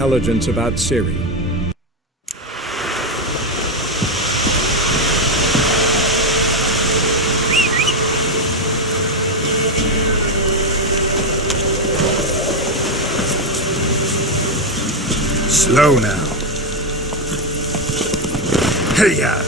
Intelligence about Siri. Slow now. Hey-ya!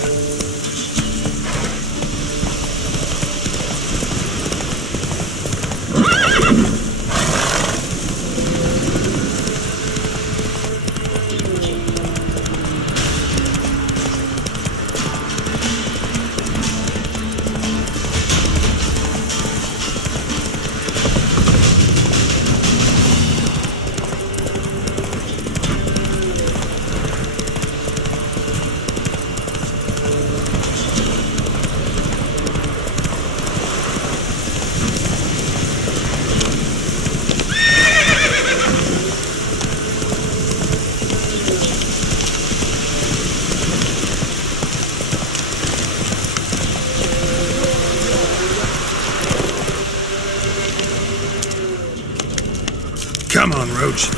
Come on, Roach.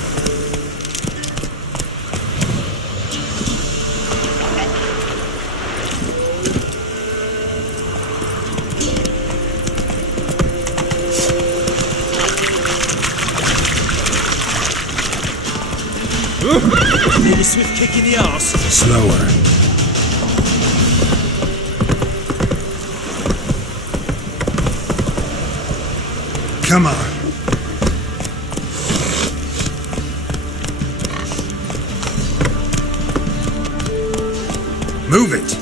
Need a swift kick in the arse. Slower. Come on. Move it!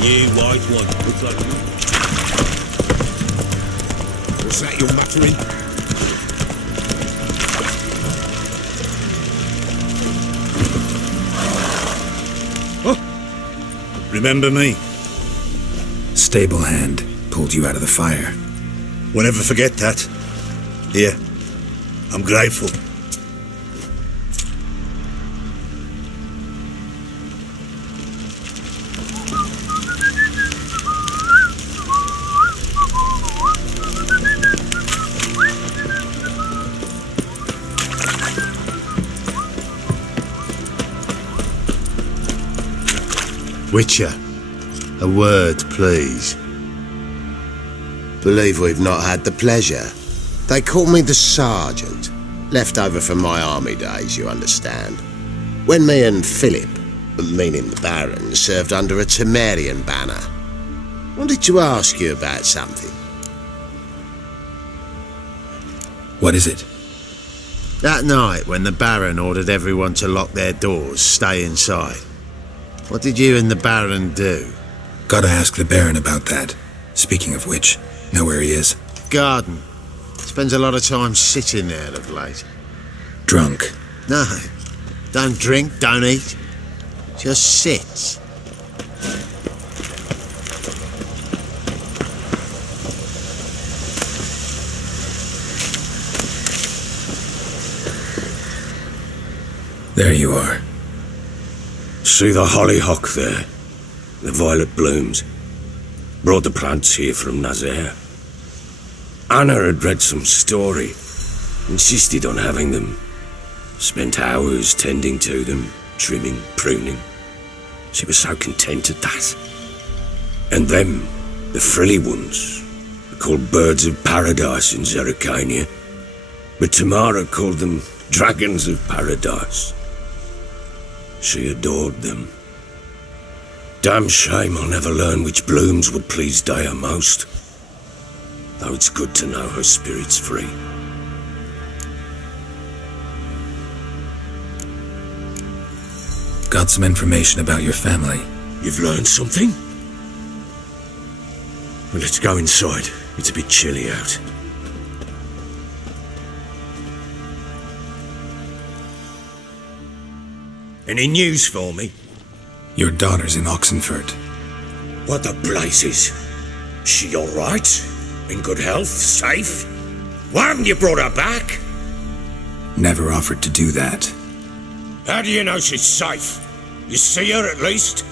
You white one. Looks like you. What's that you're muttering? Remember me? Stable hand pulled you out of the fire. We'll never forget that. Here, I'm grateful. Witcher, a word, please. Believe we've not had the pleasure. They call me the Sergeant. Left over from my army days, you understand. When me and Philip, meaning the Baron, served under a Temerian banner. Wanted to ask you about something. What is it? That night when the Baron ordered everyone to lock their doors, stay inside. What did you and the Baron do? Gotta ask the Baron about that. Speaking of which, know where he is? Garden. Spends a lot of time sitting there of late. Drunk. No. Don't drink, don't eat. Just sits. There you are. See the hollyhock there? The violet blooms. Brought the plants here from Nazaire. Anna had read some story. Insisted on having them. Spent hours tending to them, trimming, pruning. She was so content at that. And them, the frilly ones, are called birds of paradise in Zerrikania. But Tamara called them dragons of paradise. She adored them. Damn shame I'll never learn which blooms would please Dea most. Though it's good to know her spirit's free. Got some information about your family. You've learned something? Well, let's go inside. It's a bit chilly out. Any news for me? Your daughter's in Oxenford. What the blazes? She all right? In good health? Safe? Why haven't you brought her back? Never offered to do that. How do you know she's safe? You see her at least?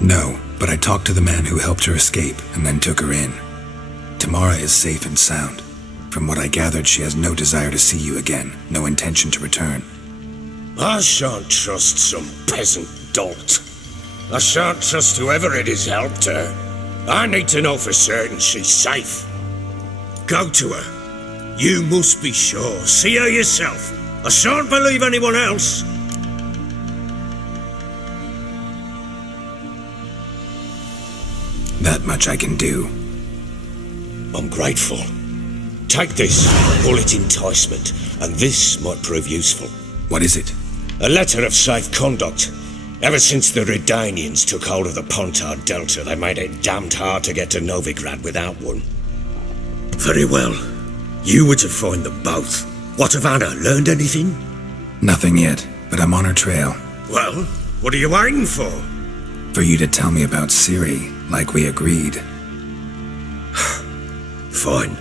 No, but I talked to the man who helped her escape and then took her in. Tamara is safe and sound. From what I gathered, she has no desire to see you again, no intention to return. I shan't trust some peasant dolt. I shan't trust whoever it is helped her. I need to know for certain she's safe. Go to her. You must be sure. See her yourself. I shan't believe anyone else. That much I can do. I'm grateful. Take this, call it enticement, and this might prove useful. What is it? A letter of safe conduct. Ever since the Redanians took hold of the Pontard Delta, they made it damned hard to get to Novigrad without one. Very well. You were to find them both. What of Anna? Learned anything? Nothing yet, but I'm on her trail. Well, what are you waiting for? For you to tell me about Ciri, like we agreed. Fine.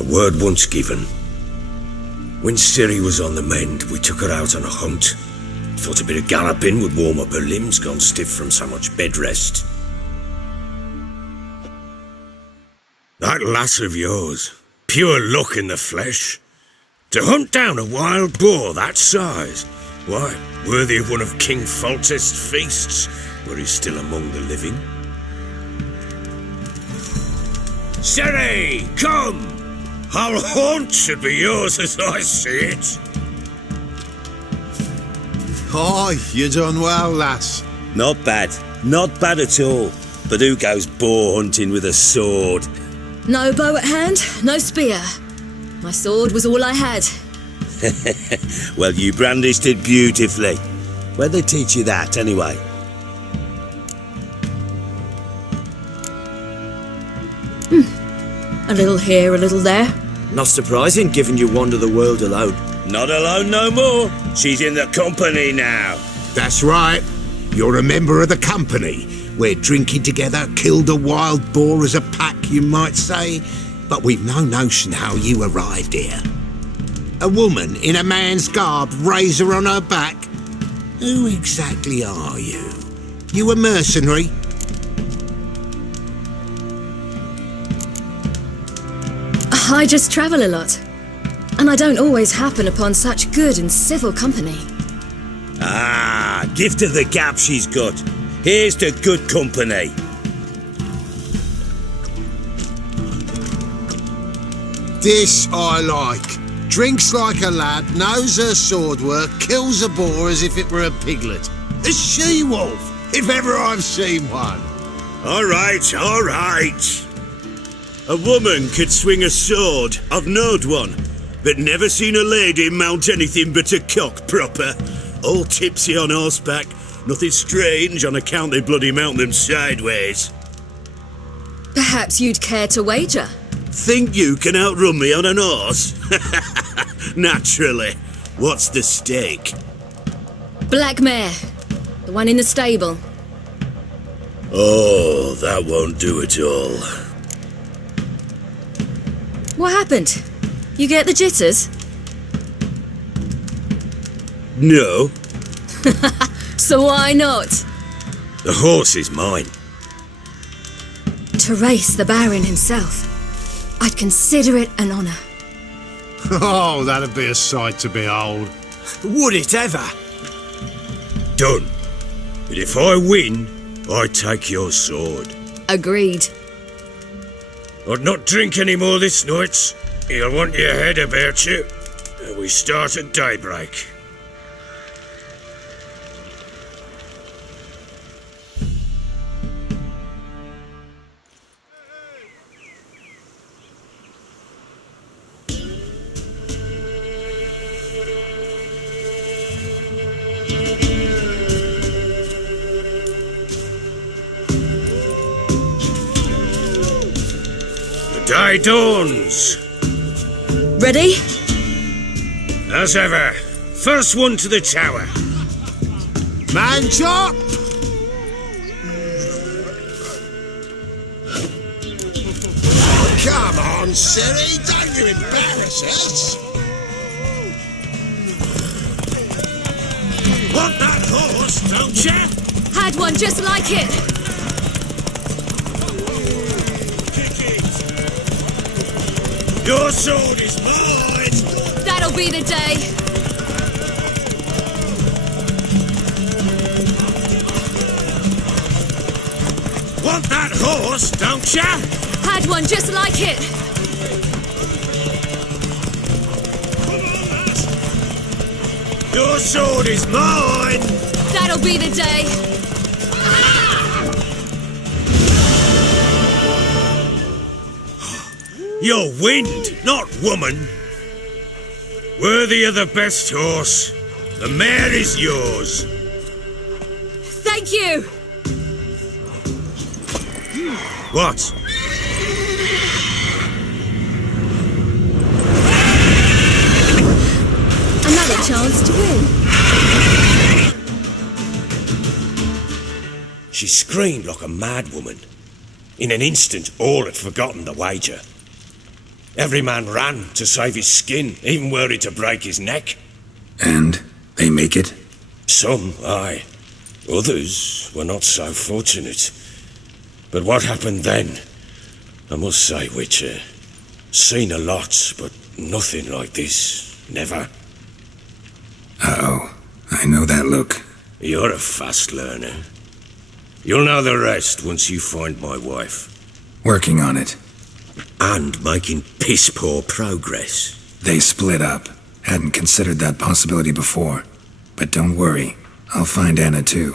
A word once given. When Ciri was on the mend, we took her out on a hunt. Thought a bit of galloping would warm up her limbs, gone stiff from so much bed rest. That lass of yours, pure luck in the flesh. To hunt down a wild boar that size, why, worthy of one of King Foltest's feasts, were he still among the living. Ciri, come! Our haunt should be yours as I see it. Aye, you done well, lass. Not bad. Not bad at all. But who goes boar hunting with a sword? No bow at hand, no spear. My sword was all I had. Well, you brandished it beautifully. Where'd they teach you that, anyway? A little here, a little there. Not surprising, given you wander the world alone. Not alone no more. She's in the company now. That's right. You're a member of the company. We're drinking together, killed a wild boar as a pack, you might say. But we've no notion how you arrived here. A woman in a man's garb, razor on her back. Who exactly are you? You a mercenary? I just travel a lot. And I don't always happen upon such good and civil company. Ah, gift of the gab she's got. Here's to good company. This I like. Drinks like a lad, knows her sword work, kills a boar as if it were a piglet. A she-wolf, if ever I've seen one. All right, all right. A woman could swing a sword. I've knowed one. But never seen a lady mount anything but a cock proper. All tipsy on horseback. Nothing strange on account they bloody mount them sideways. Perhaps you'd care to wager? Think you can outrun me on an horse? Naturally. What's the stake? Black mare. The one in the stable. Oh, that won't do it all. What happened? You get the jitters? No. So why not? The horse is mine. To race the Baron himself. I'd consider it an honour. Oh, that'd be a sight to behold. Would it ever? Done. But if I win, I take your sword. Agreed. I'd not drink any more this night. You'll want your head about you. We start at daybreak. The day dawns. Ready? As ever, first one to the tower. Man chop! Come on! on, Siri, don't you embarrass us. Want that horse, don't ya? Had one just like it. Kick it! Your sword is mine! That'll be the day. Want that horse, don't ya? Had one just like it. Your sword is mine! That'll be the day. You're wind, not woman. Worthy of the best horse. The mare is yours. Thank you. What? Another chance to win. She screamed like a madwoman. In an instant, all had forgotten the wager. Every man ran to save his skin, even were it to break his neck. And they make it? Some, aye. Others were not so fortunate. But what happened then? I must say, Witcher, seen a lot, but nothing like this. Never. Uh-oh. I know that look. You're a fast learner. You'll know the rest once you find my wife. Working on it. And making piss-poor progress. They split up. Hadn't considered that possibility before. But don't worry. I'll find Anna too.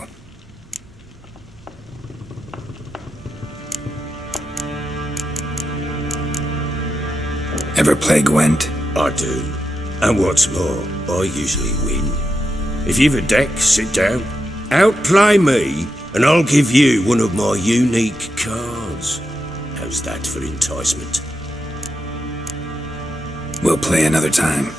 Ever play Gwent? I do. And what's more, I usually win. If you've a deck, sit down. Outplay me, and I'll give you one of my unique cards. How's that for enticement? We'll play another time.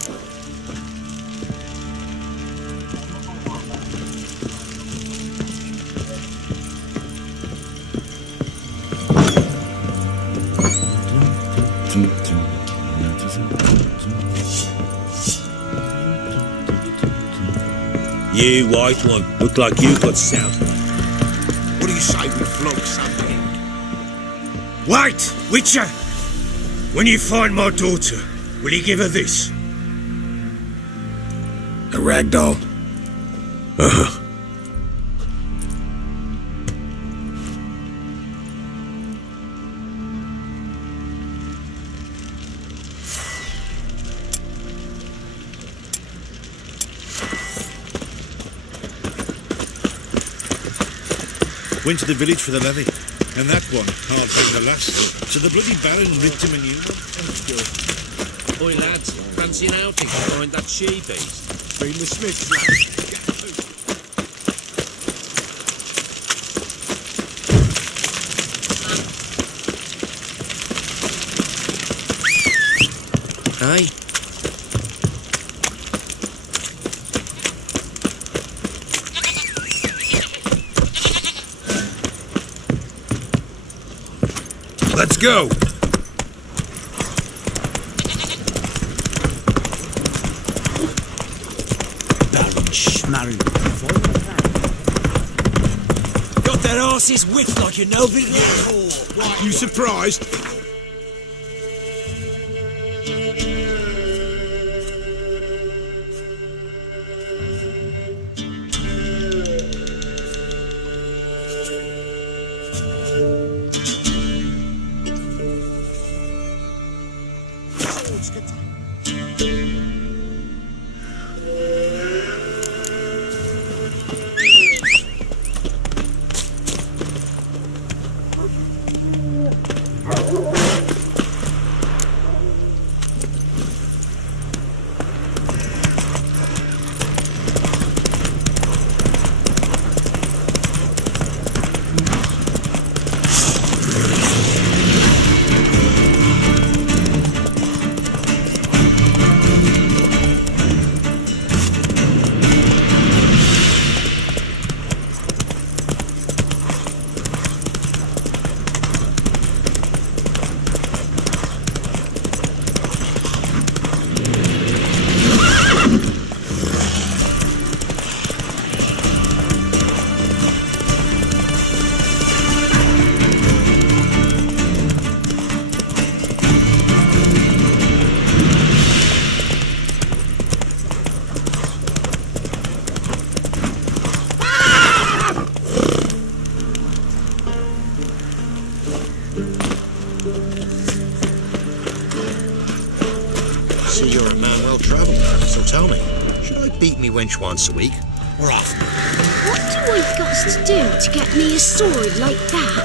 You white one, look like you got sound. What do you say we flog something? Wait, Witcher! When you find my daughter, will you give her this? A ragdoll. Uh-huh. Went to the village for the levy, and that one can't take the last. So the bloody Baron ripped him a new one. Oi lads, fancy an outing behind that she-beast? Been the Smiths, lads. Aye. Let's go! Got their asses whipped like you know before. You surprised? See, you're a man well travelled, so tell me, should I beat me wench once a week, or often? What do I got to do to get me a sword like that?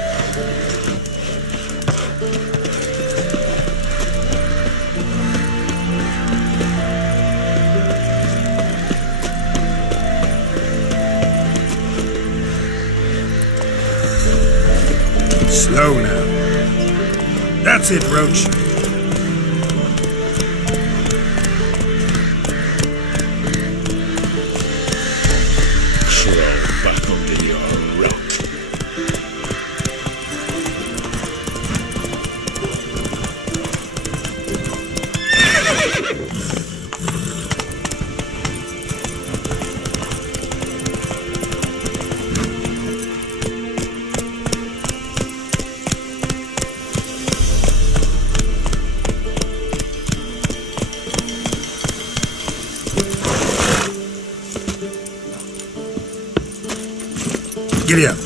Slow now. That's it, Roach. Crawl back under your rock. Giddy up.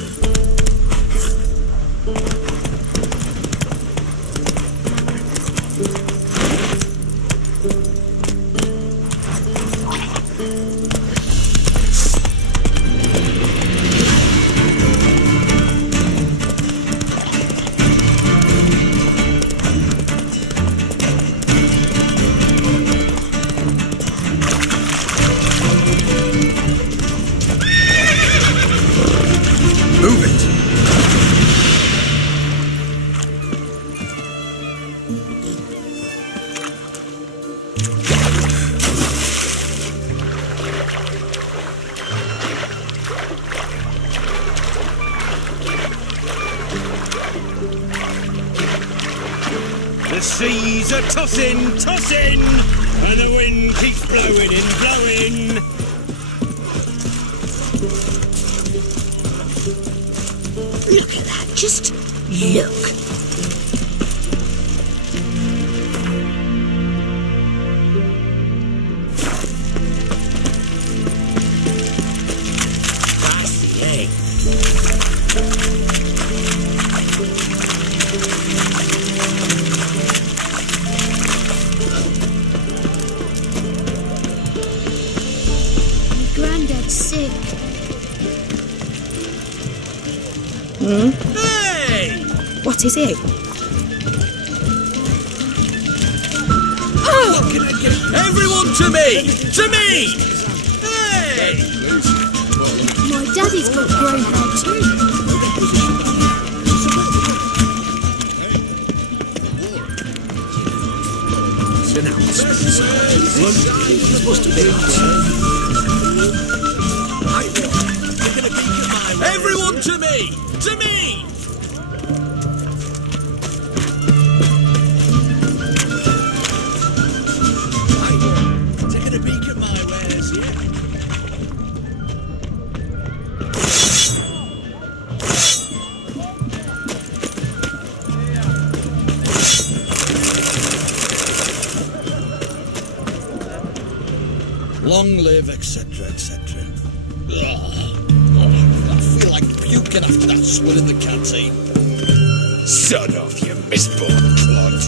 Move it. The seas are tossing, tossing, and the wind keeps blowing and blowing. Look at that, just look. That's the egg. My granddad's sick. Hey! What is it? What can I get? Everyone to me! To me! Hey! My daddy's got grey hair too. Everyone to me! To me! Taking a peek at my wares here. Long live, etc., etc. I feel like puking after that swill in the canteen. Sod off, you misborn clod.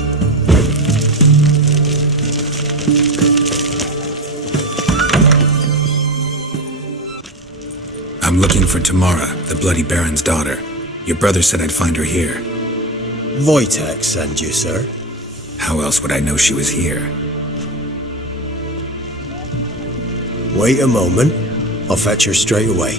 I'm looking for Tamara, the Bloody Baron's daughter. Your brother said I'd find her here. Wojtek send you, sir. How else would I know she was here? Wait a moment. I'll fetch her straight away.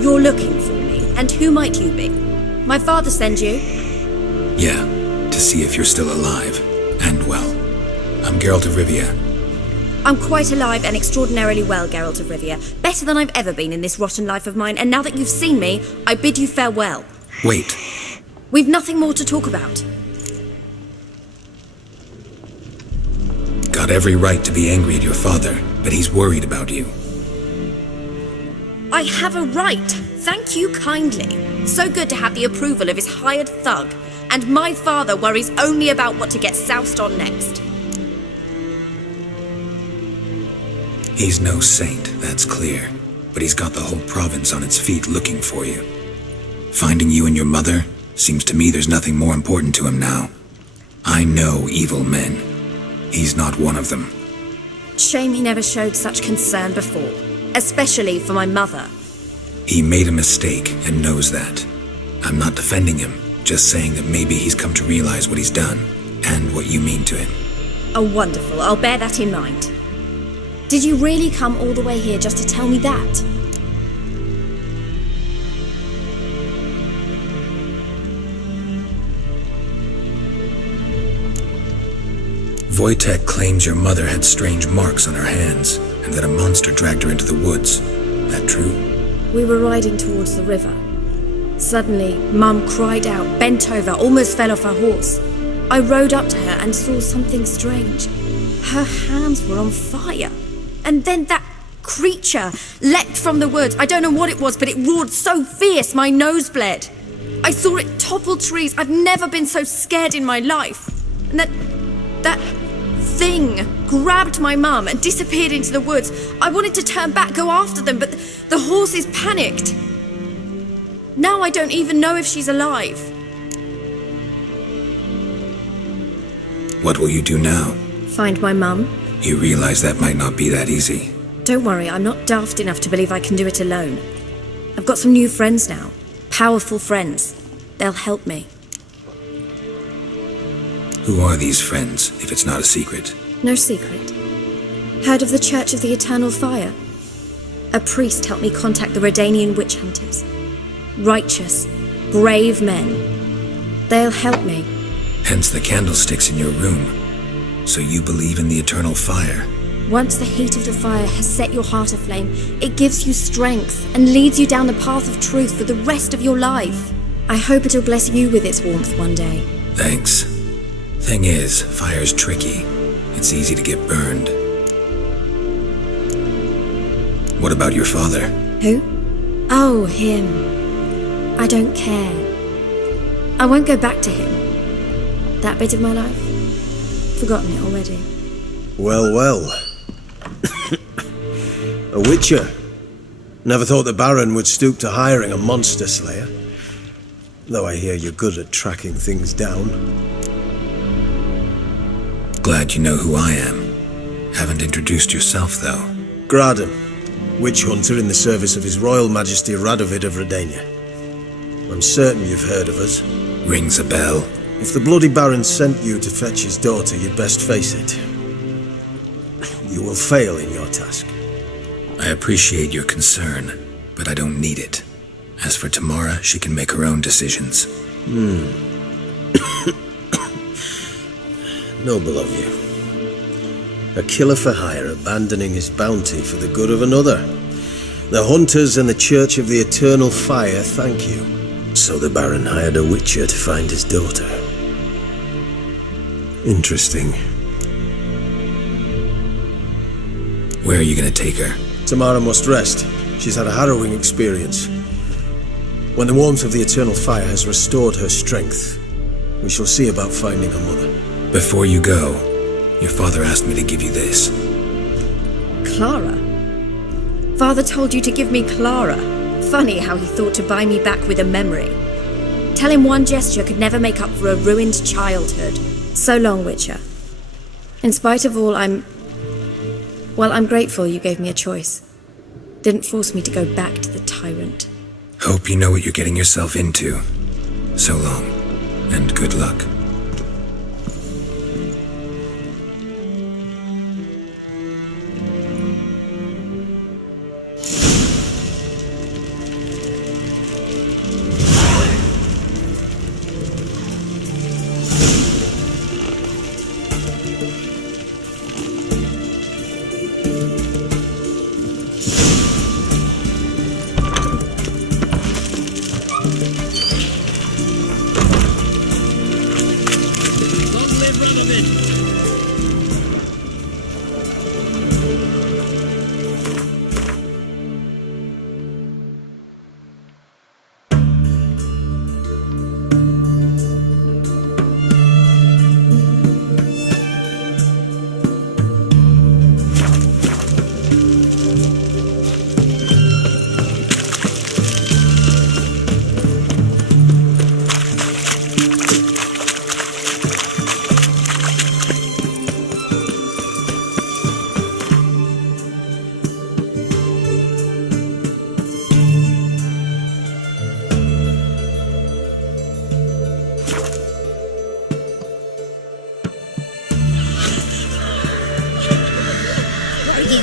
You're looking for me, and who might you be? My father send you? Yeah, to see if you're still alive and well. I'm Geralt of Rivia. I'm quite alive and extraordinarily well, Geralt of Rivia. Better than I've ever been in this rotten life of mine, and now that you've seen me, I bid you farewell. Wait. We've nothing more to talk about. Got every right to be angry at your father, but he's worried about you. I have a right. Thank you kindly. So good to have the approval of his hired thug. And my father worries only about what to get soused on next. He's no saint, that's clear. But he's got the whole province on its feet looking for you. Finding you and your mother, seems to me there's nothing more important to him now. I know evil men. He's not one of them. Shame he never showed such concern before. Especially for my mother. He made a mistake and knows that. I'm not defending him, just saying that maybe he's come to realize what he's done, and what you mean to him. Oh, wonderful. I'll bear that in mind. Did you really come all the way here just to tell me that? Wojtek claims your mother had strange marks on her hands, and that a monster dragged her into the woods. That true? We were riding towards the river. Suddenly, Mum cried out, bent over, almost fell off her horse. I rode up to her and saw something strange. Her hands were on fire. And then that creature leapt from the woods. I don't know what it was, but it roared so fierce my nose bled. I saw it topple trees. I've never been so scared in my life. And that thing grabbed my mum and disappeared into the woods. I wanted to turn back, go after them, but the horses panicked. Now I don't even know if she's alive. What will you do now? Find my mum. You realize that might not be that easy. Don't worry, I'm not daft enough to believe I can do it alone. I've got some new friends now. Powerful friends. They'll help me. Who are these friends, if it's not a secret? No secret. Heard of the Church of the Eternal Fire? A priest helped me contact the Redanian witch hunters. Righteous, brave men. They'll help me. Hence the candlesticks in your room. So you believe in the eternal fire? Once the heat of the fire has set your heart aflame, it gives you strength and leads you down the path of truth for the rest of your life. I hope it'll bless you with its warmth one day. Thanks. Thing is, fire's tricky. It's easy to get burned. What about your father? Who? Oh, him. I don't care. I won't go back to him. That bit of my life? Forgotten it already. Well, well. A witcher. Never thought the Baron would stoop to hiring a monster slayer. Though I hear you're good at tracking things down. Glad you know who I am. Haven't introduced yourself, though. Graden, witch hunter in the service of His Royal Majesty Radovid of Redania. I'm certain you've heard of us. Rings a bell. If the bloody Baron sent you to fetch his daughter, you'd best face it. You will fail in your task. I appreciate your concern, but I don't need it. As for Tamara, she can make her own decisions. Noble of you. A killer for hire abandoning his bounty for the good of another. The hunters and the Church of the Eternal Fire thank you. So the Baron hired a witcher to find his daughter. Interesting. Where are you gonna take her? Tamara must rest. She's had a harrowing experience. When the warmth of the Eternal Fire has restored her strength, we shall see about finding her mother. Before you go, your father asked me to give you this. Clara? Father told you to give me Clara. Funny how he thought to buy me back with a memory. Tell him one gesture could never make up for a ruined childhood. So long, Witcher. In spite of all, I'm grateful you gave me a choice. Didn't force me to go back to the tyrant. Hope you know what you're getting yourself into. So long, and good luck.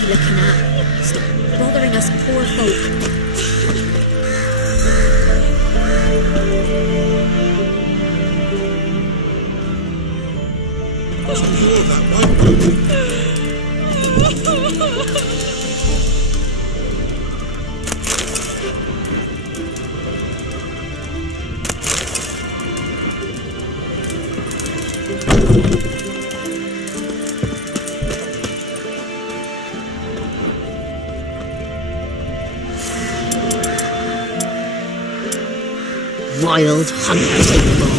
you looking at? Stop bothering us poor folk. Wild hunting ball.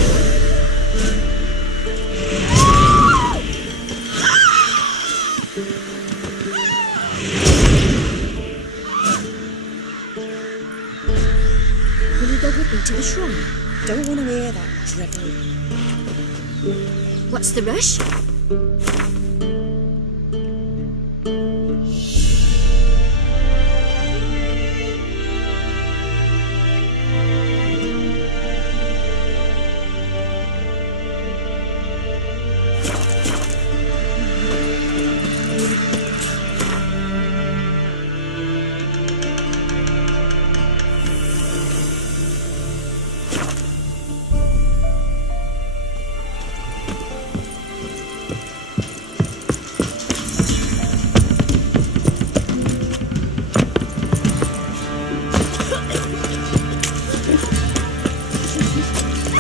Will you go with me to the shrine? Don't want to hear that drivel. What's the rush?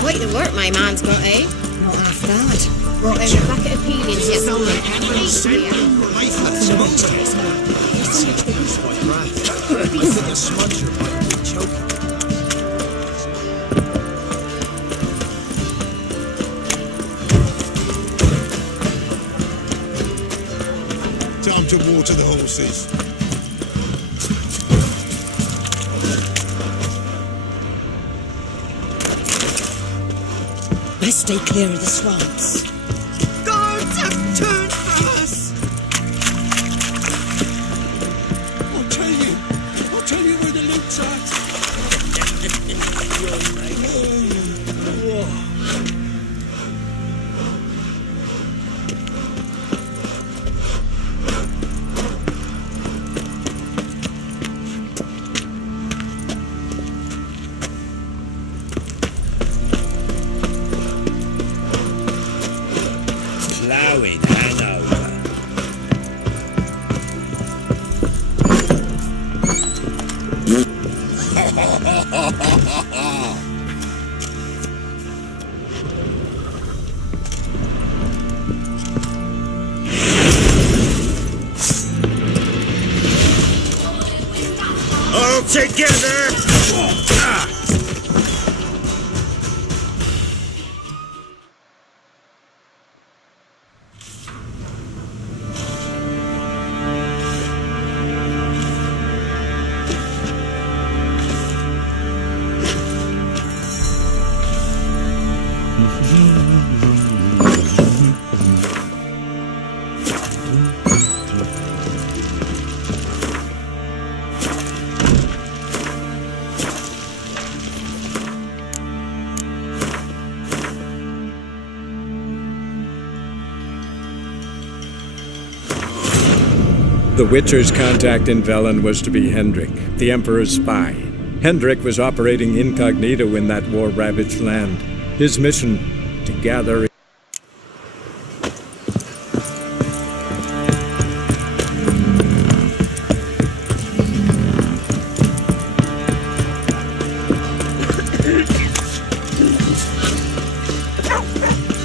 Quite the work my man's got, eh? Not half bad. Brought him a bucket of peelings yesterday. I think a smudger might be choking. Time to water the horses. Best stay clear of the swamps. Guards have turned from us! I'll tell you where the loot's at. Plowing Hanover. All together! The Witcher's contact in Velen was to be Hendrik, the Emperor's spy. Hendrik was operating incognito in that war-ravaged land. His mission, to gather...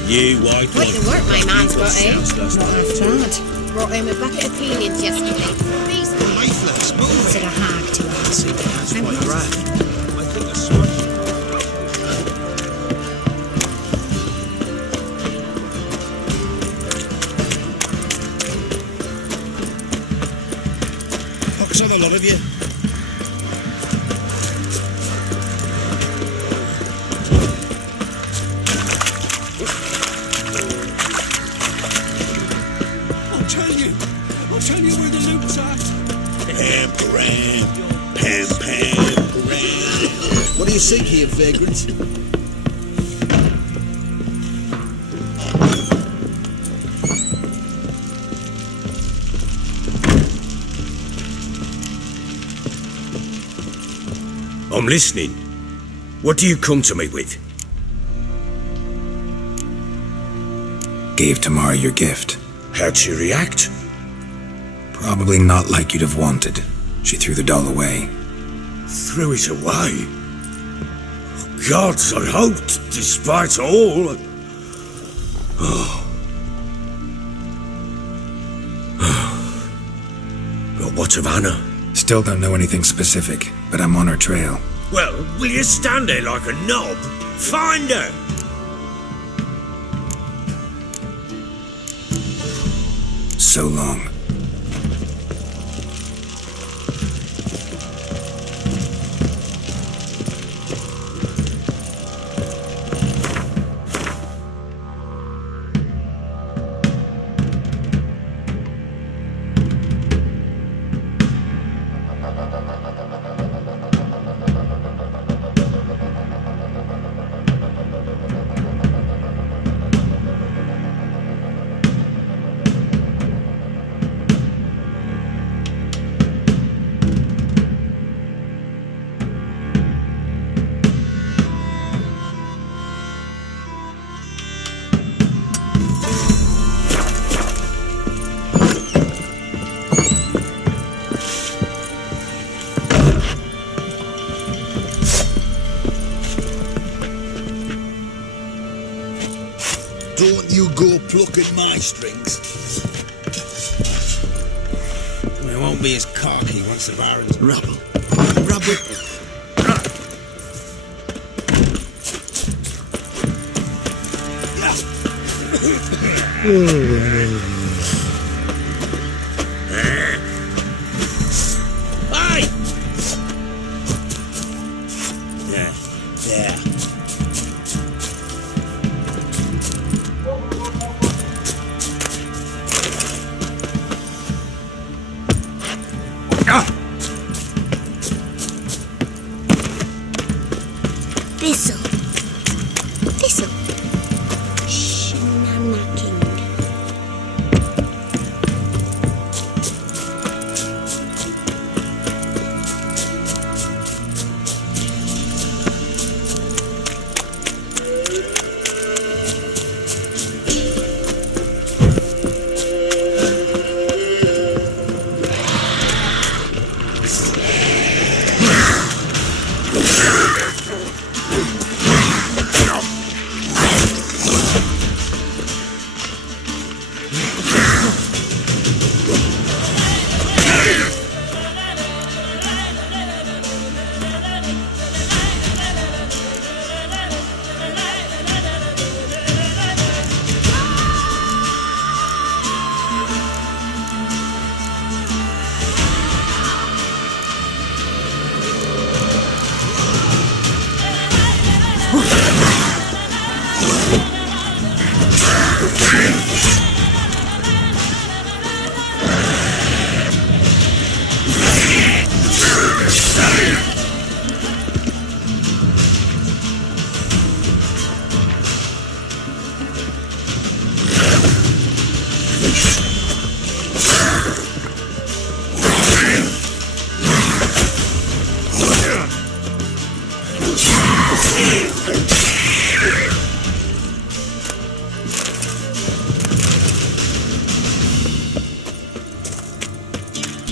You white Quite the work my man's got, eh? Not half bad. Brought home a bucket of peelings yesterday. Beast Lifeless, moving. Said a hag to us. That's quite right. I think a smudger. Pox on a lot of you. I'll tell you where the loot's at. Pam. What do you seek here, vagrant? I'm listening. What do you come to me with? Gave Tamara your gift. How'd she react? Probably not like you'd have wanted. She threw the doll away. Threw it away? Gods, I hoped, despite all. But what of Anna? Still don't know anything specific, but I'm on her trail. Well, will you stand there like a knob? Find her! So long. Don't you go plucking my strings. We won't be as cocky once the Baron's Rubble. Rubble. Hey! Yeah, there. This'll. Shenanacking.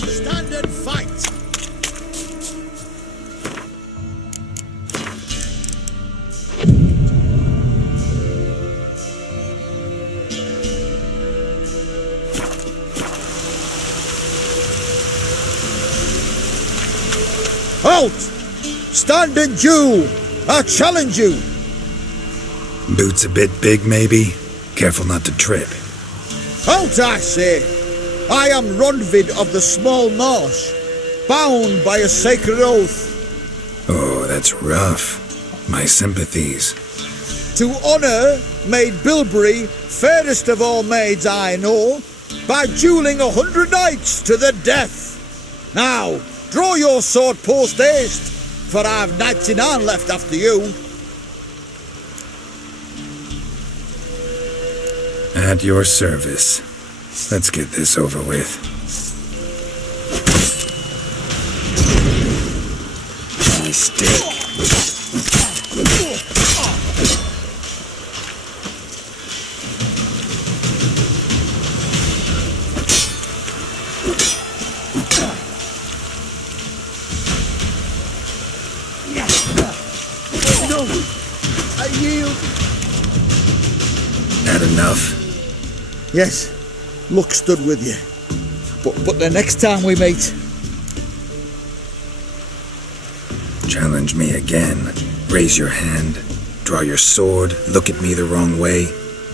Stand and fight. Halt! Stand and do! I challenge you! Boots a bit big, maybe? Careful not to trip. Halt, I say! I am Ronvid of the Small Marsh, bound by a sacred oath. Oh, that's rough. My sympathies. To honour Maid Bilberry, fairest of all maids I know, by duelling 100 knights to the death. Now, draw your sword post haste, for I've 99 left after you. At your service. Let's get this over with. My stick. that enough? Yes, luck stood with you. But the next time we meet... Challenge me again. Raise your hand, draw your sword, look at me the wrong way,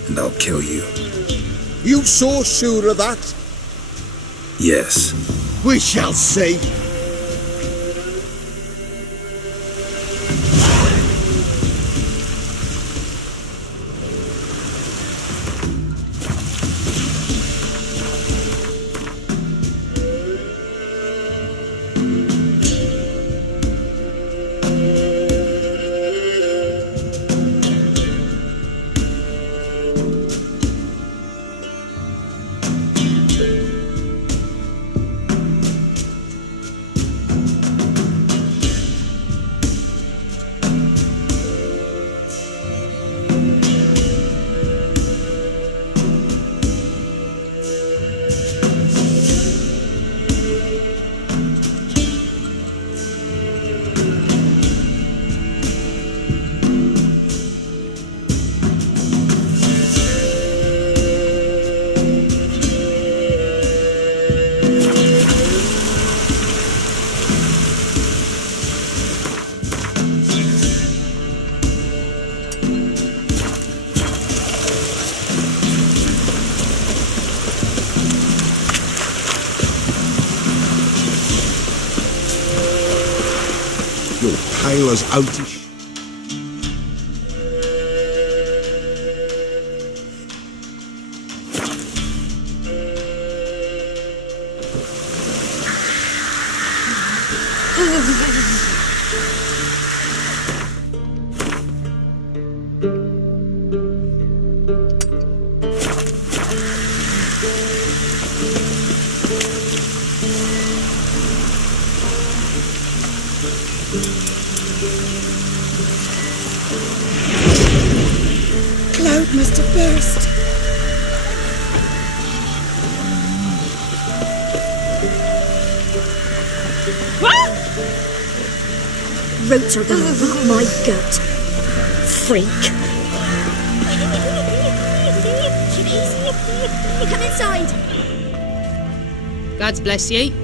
and I'll kill you. You so sure of that? Yes. We shall see. Pale as oatish. Cloud must have burst. Roots are gonna rot my gut. Freak. Come inside. God bless ye.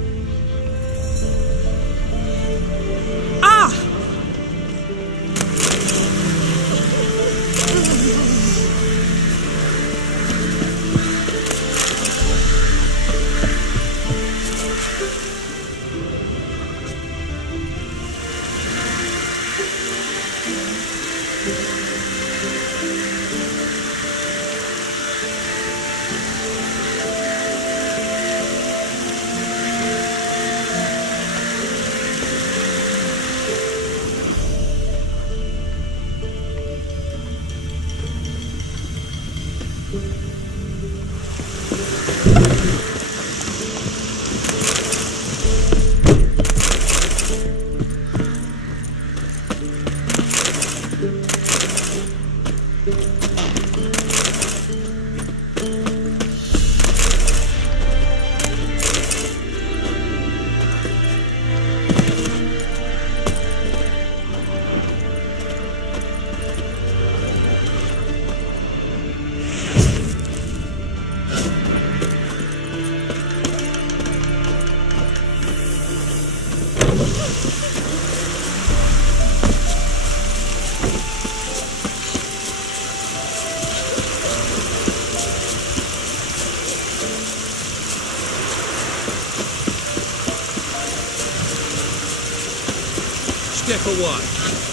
Step away.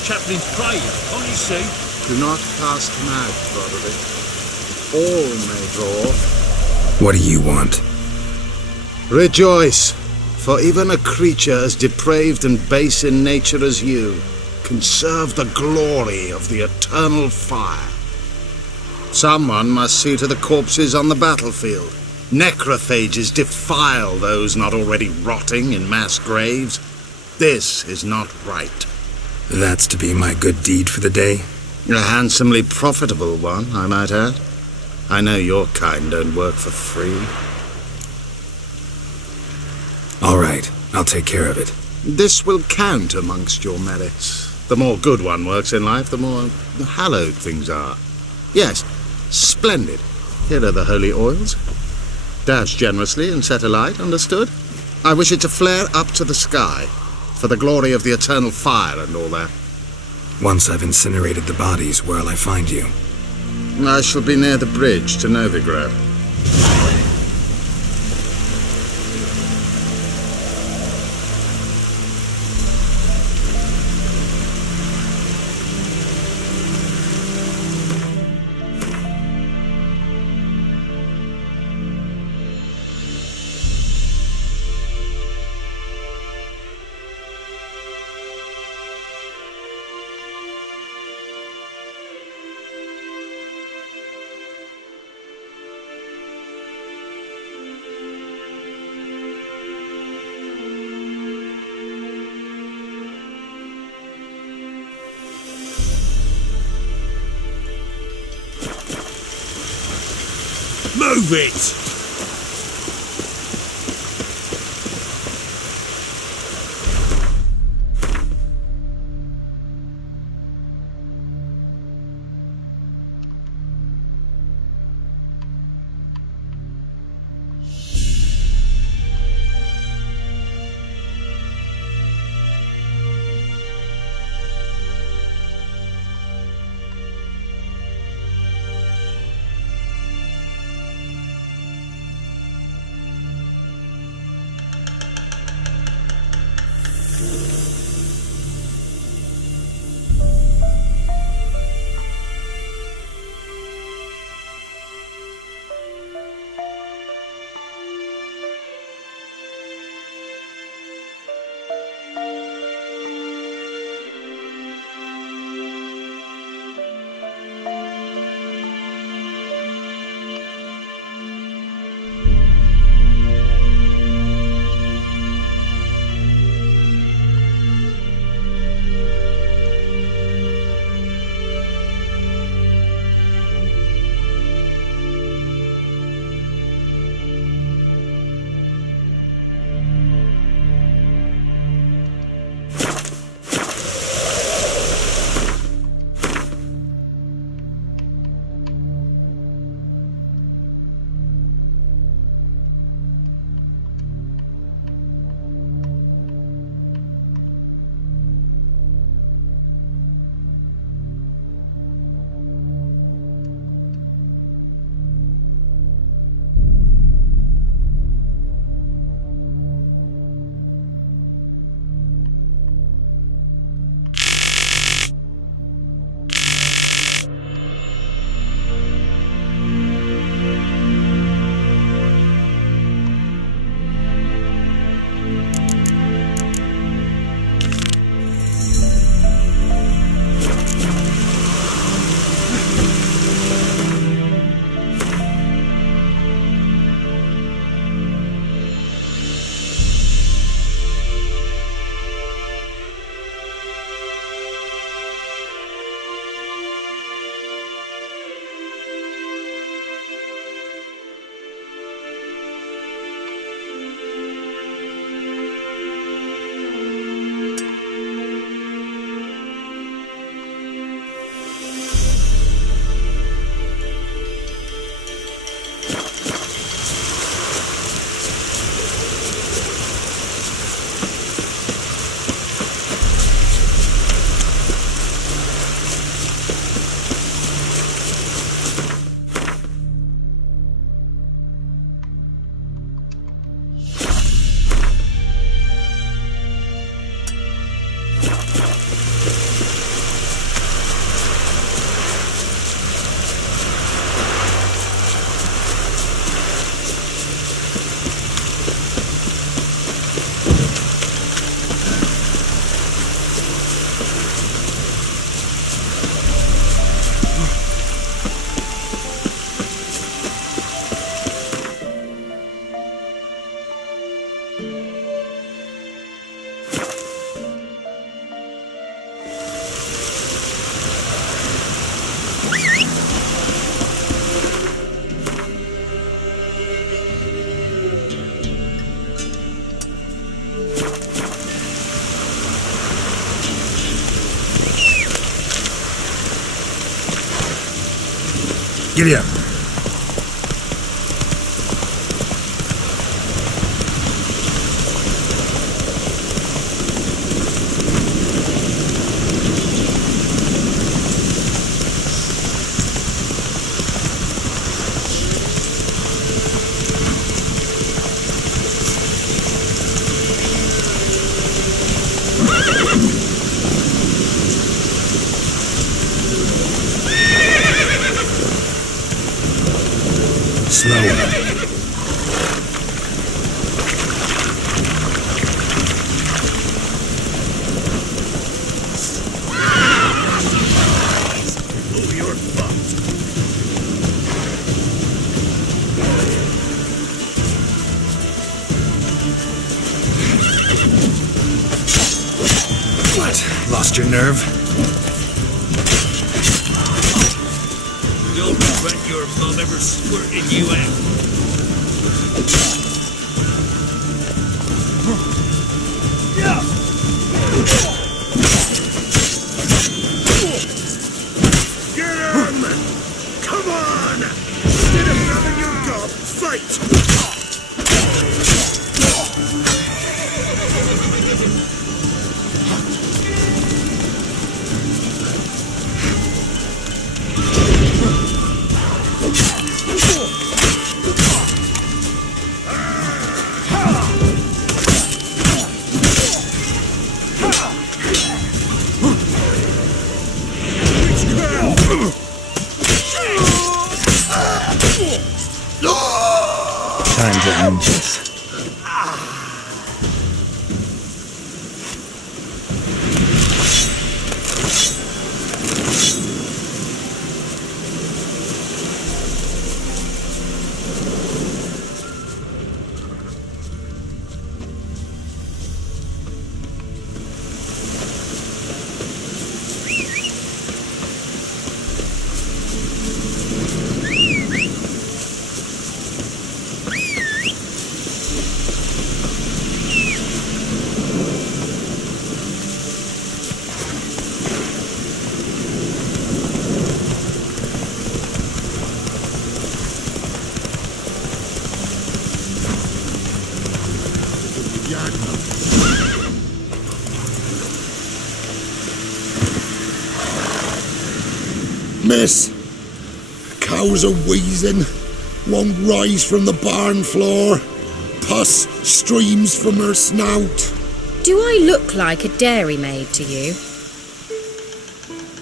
Chaplain's praying, can't you see? Do not cast him out, Roderick. All may draw. What do you want? Rejoice, for even a creature as depraved and base in nature as you can serve the glory of the eternal fire. Someone must see to the corpses on the battlefield. Necrophages defile those not already rotting in mass graves. This is not right. That's to be my good deed for the day? A handsomely profitable one, I might add. I know your kind don't work for free. All right, I'll take care of it. This will count amongst your merits. The more good one works in life, the more hallowed things are. Yes, Splendid. Here are the holy oils. Dash generously and set alight, understood? I wish it to flare up to the sky, for the glory of the eternal fire and all that. Once I've incinerated the bodies, where'll I find you? I shall be near the bridge to Novigrad. Move it! Giddy up. Slower. Oh, you're fucked. What? Lost your nerve? You'll regret your mum ever squirting you out. Get him! Come on! Instead of grabbing your gob, fight! Time to end this. Miss, cows are wheezing, won't rise from the barn floor, pus streams from her snout. Do I look like a dairymaid to you?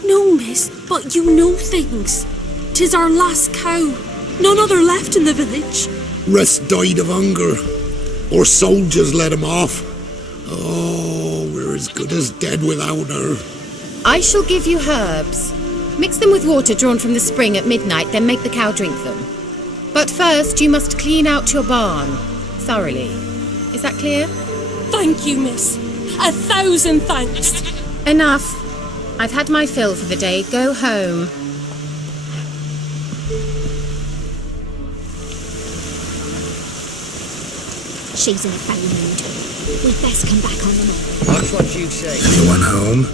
No, miss, but you know things. 'Tis our last cow. None other left in the village. Rest died of hunger, or soldiers let him off. Oh, we're as good as dead without her. I shall give you herbs. Mix them with water drawn from the spring at midnight, then make the cow drink them. But first, you must clean out your barn thoroughly. Is that clear? Thank you, miss. 1,000 thanks. Enough. I've had my fill for the day. Go home. She's in a foul mood. We'd best come back on the morning. That's what you say. Anyone home?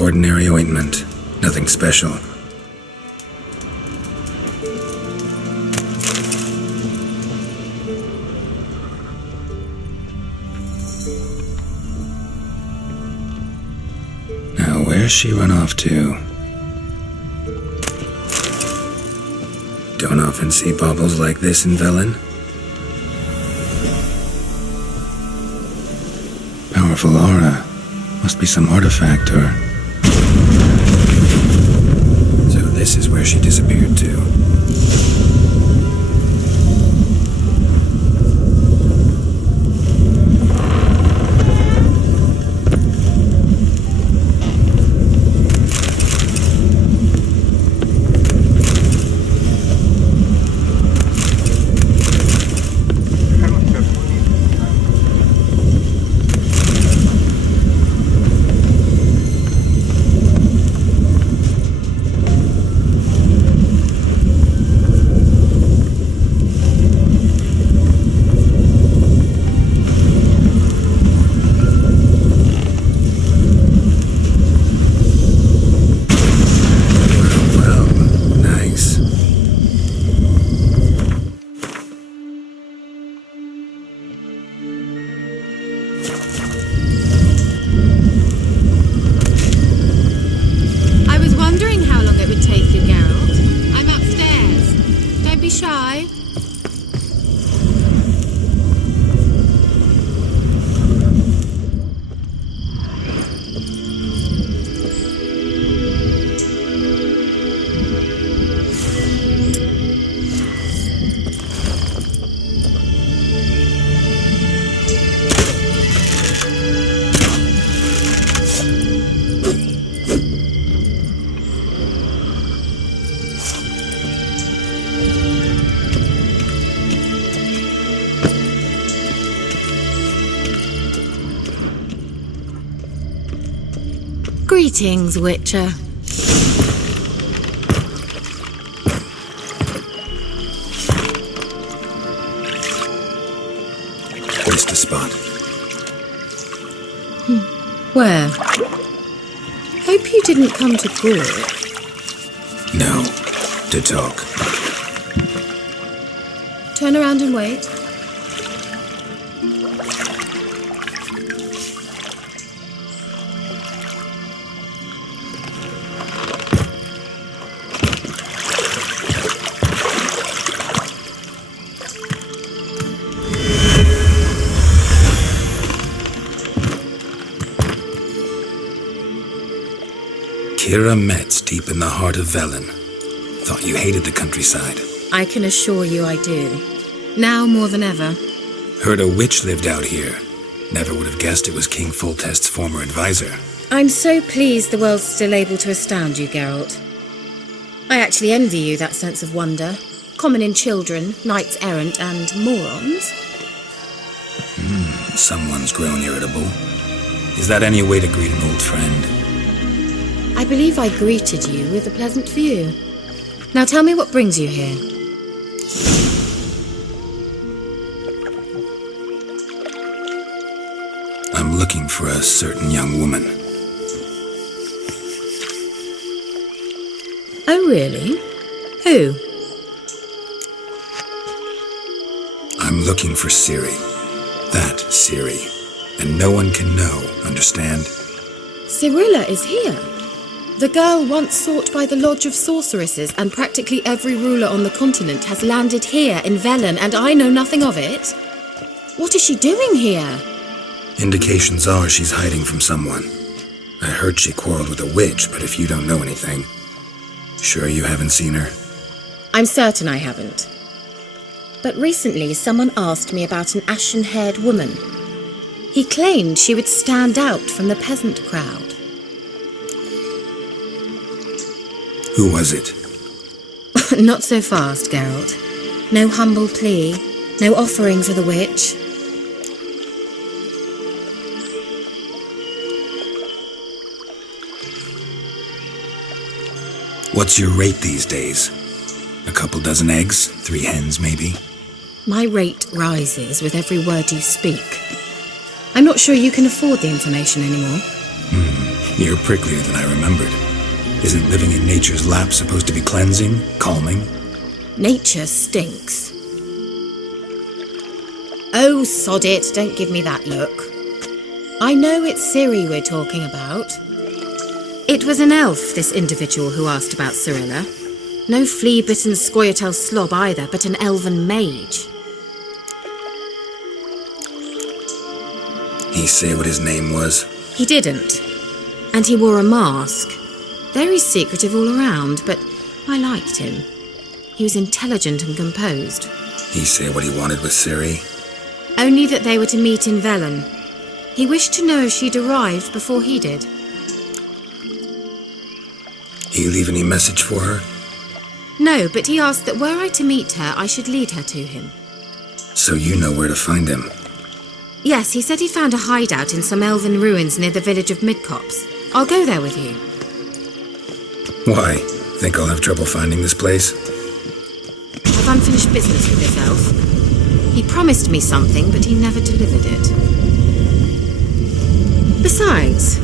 Ordinary ointment. Nothing special. Now, where's she run off to? Don't often see baubles like this in Velen. Powerful aura. Must be some artifact or... So this is where she disappeared to. Greetings, Witcher. Oyster spot. Where? Hope you didn't come to court. No, to talk. Turn around and wait. Kira Metz, deep in the heart of Velen. Thought you hated the countryside. I can assure you I do. Now more than ever. Heard a witch lived out here. Never would have guessed it was King Foltest's former advisor. I'm so pleased the world's still able to astound you, Geralt. I actually envy you that sense of wonder. Common in children, knights errant, and morons. Someone's grown irritable. Is that any way to greet an old friend? I believe I greeted you with a pleasant view. Now tell me what brings you here. I'm looking for a certain young woman. Oh, really? Who? I'm looking for Ciri. That Ciri. And no one can know, understand? Cirilla is here. The girl once sought by the Lodge of Sorceresses, and practically every ruler on the continent has landed here in Velen, and I know nothing of it. What is she doing here? Indications are she's hiding from someone. I heard she quarreled with a witch, but if you don't know anything, sure you haven't seen her? I'm certain I haven't. But recently someone asked me about an ashen-haired woman. He claimed she would stand out from the peasant crowd. Who was it? Not so fast, Geralt. No humble plea, no offering for the witch. What's your rate these days? A couple dozen eggs? 3 hens, maybe? My rate rises with every word you speak. I'm not sure you can afford the information anymore. You're pricklier than I remembered. Isn't living in nature's lap supposed to be cleansing, calming? Nature stinks. Oh, sod it, don't give me that look. I know it's Ciri we're talking about. It was an elf, this individual who asked about Cirilla. No flea-bitten Scoia'tael slob either, but an elven mage. He say what his name was? He didn't. And he wore a mask. Very secretive all around, but I liked him. He was intelligent and composed. He say what he wanted with Ciri? Only that they were to meet in Velen. He wished to know if she'd arrived before he did. He leave any message for her? No, but he asked that were I to meet her, I should lead her to him. So you know where to find him? Yes, he said he found a hideout in some elven ruins near the village of Midcopse. I'll go there with you. Why? Think I'll have trouble finding this place? I've unfinished business with this elf. He promised me something, but he never delivered it. Besides,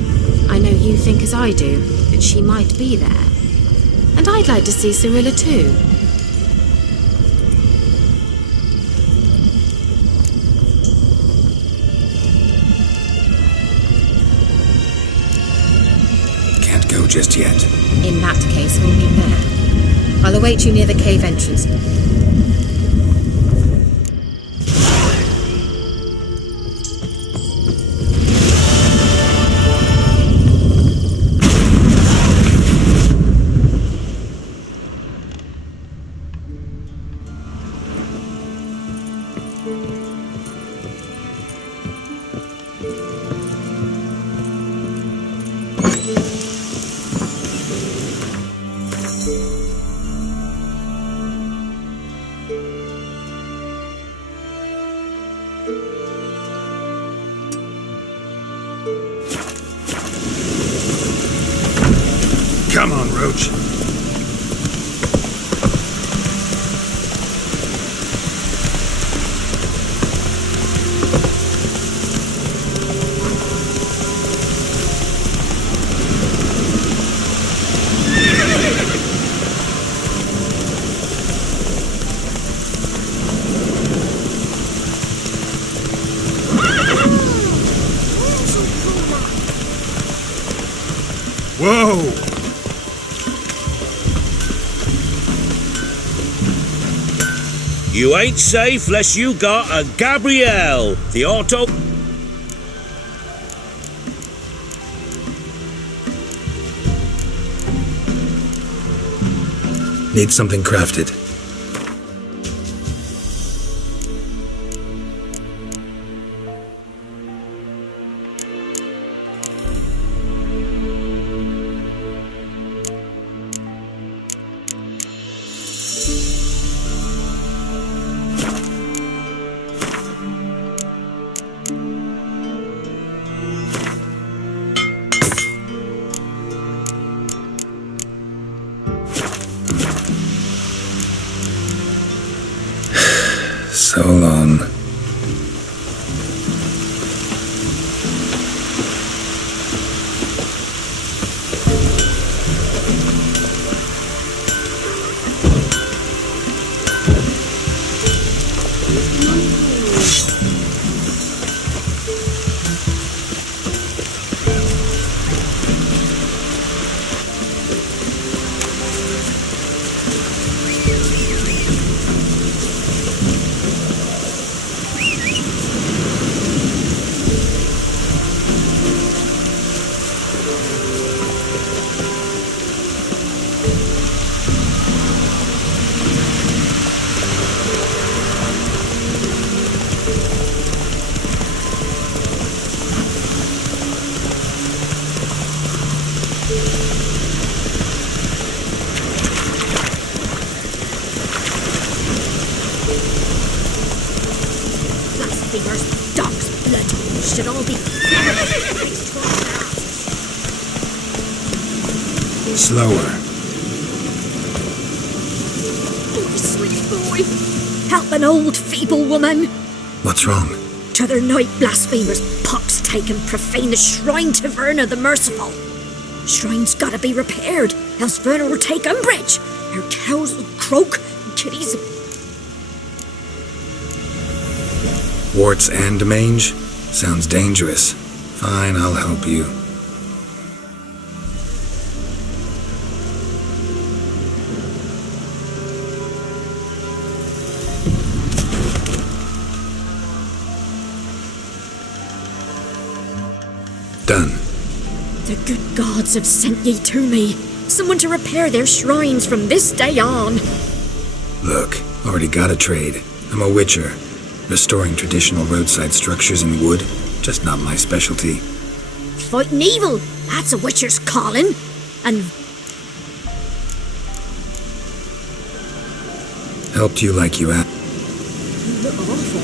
I know you think as I do, that she might be there. And I'd like to see Cirilla too. Can't go just yet. In that case, we'll meet there. I'll await you near the cave entrance. Come on, Roach. Whoa! You ain't safe less you got a Gabrielle, the auto... Need something crafted. So long. Blasphemers, dogs, blood, should all be... Slower. Oh, sweet boy. Help an old, feeble woman. What's wrong? T'other night, blasphemers, pox taken, profane the shrine to Verna the Merciful. Shrine's gotta be repaired, else Verna will take umbrage. Her cows will croak, and kitties... Warts and mange? Sounds dangerous. Fine, I'll help you. Done. The good gods have sent ye to me. Someone to repair their shrines from this day on. Look, already got a trade. I'm a witcher. Restoring traditional roadside structures in wood, just not my specialty. Fighting evil, that's a witcher's calling. And Helped you like you asked. you look awful.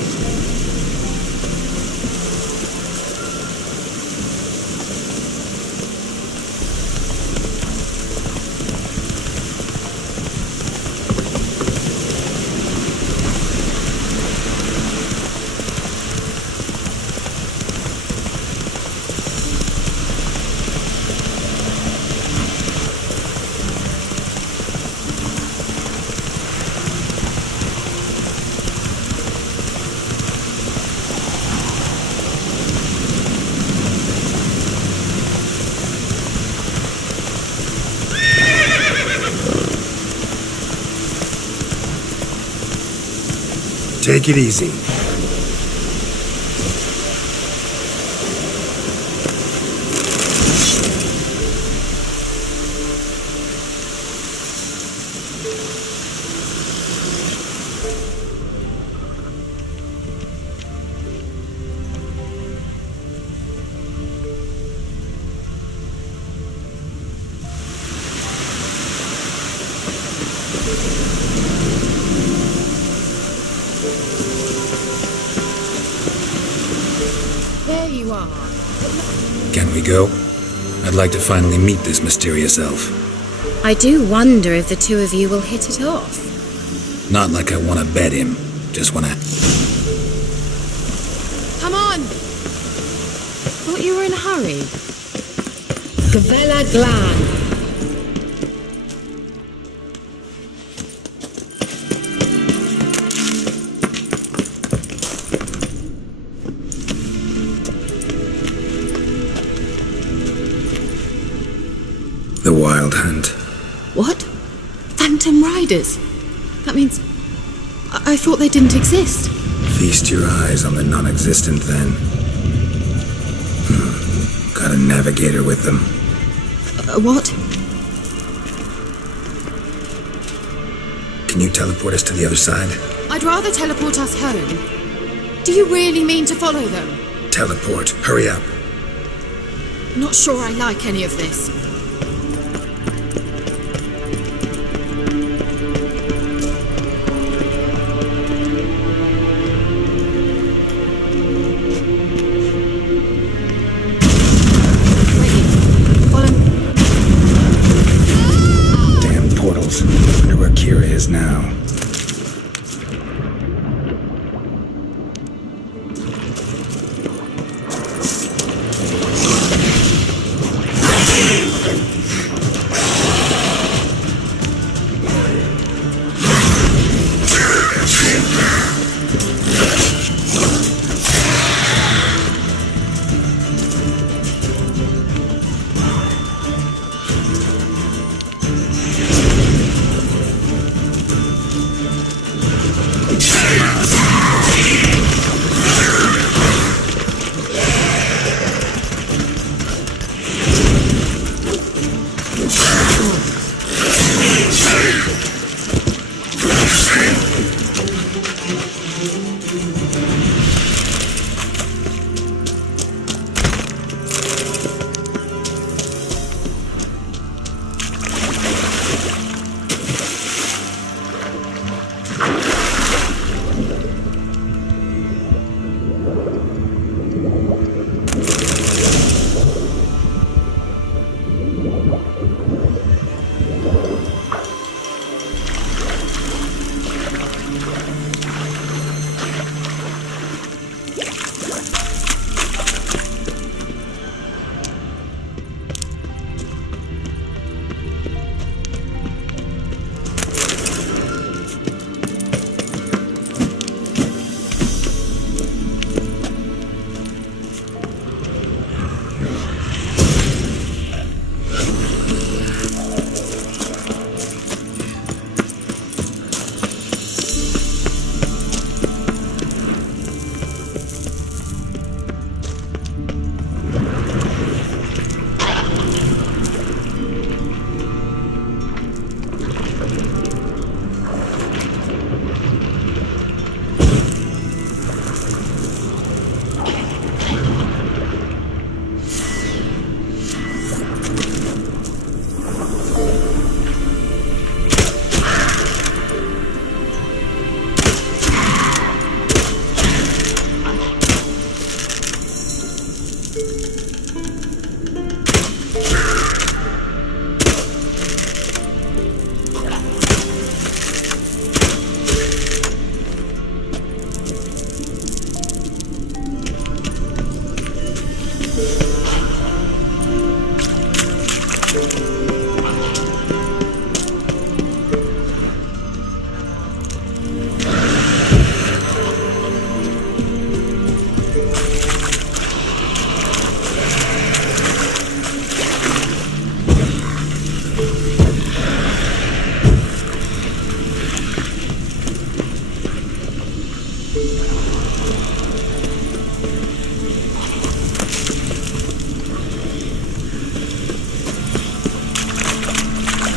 Take it easy. There you are. Can we go? I'd like to finally meet this mysterious elf. I do wonder if the two of you will hit it off. Not like I want to bet him. Just want to... Come on! Thought you were in a hurry. Gavella Glan. The Wild Hunt. What? Phantom Riders? That means... I thought they didn't exist. Feast your eyes on the non-existent then. Got a navigator with them. What? Can you teleport us to the other side? I'd rather teleport us home. Do you really mean to follow them? Teleport. Hurry up. Not sure I like any of this. Wonder where Kira is now.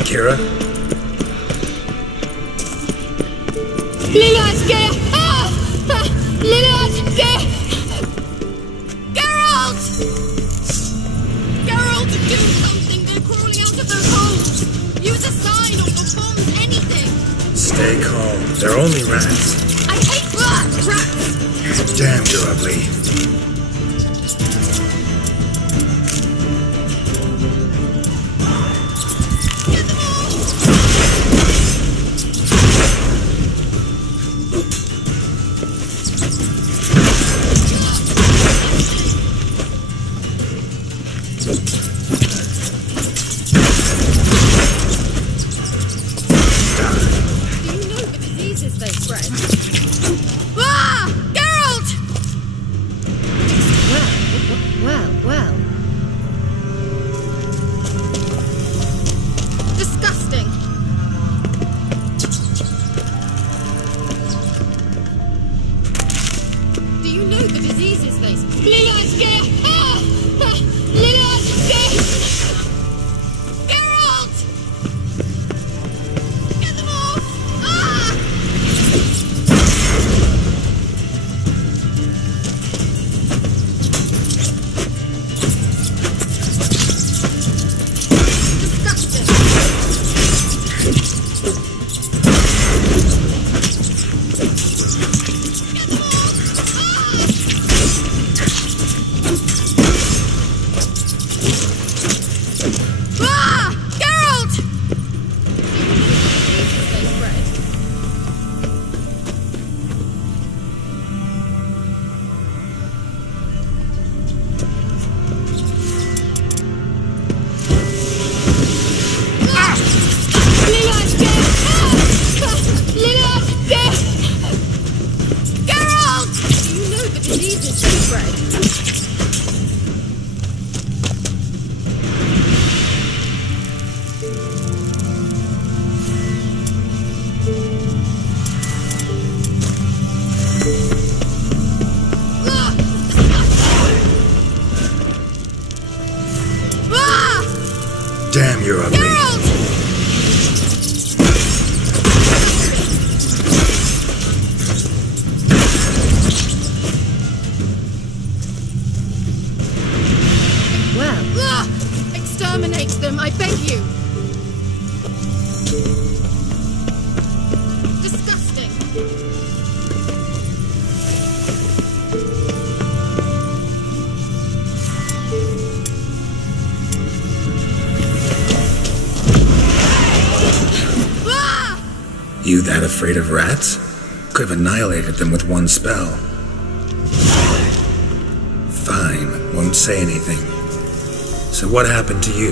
Kira? Geralt! Geralt, do something! They're crawling out of their holes! Use a sign or the bombs, anything! Stay calm. They're only rats. I hate rats! Damn, you're ugly. Get them You that afraid of rats? Could have annihilated them with one spell. Fine, won't say anything. So what happened to you?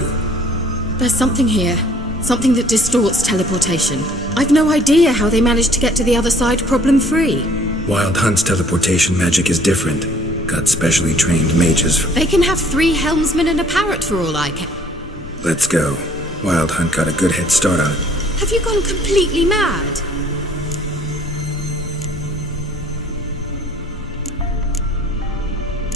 There's something here. Something that distorts teleportation. I've no idea how they managed to get to the other side problem-free. Wild Hunt's teleportation magic is different. Got specially trained mages. They can have 3 helmsmen and a parrot for all I care. Let's go. Wild Hunt got a good head start on it. Have you gone completely mad?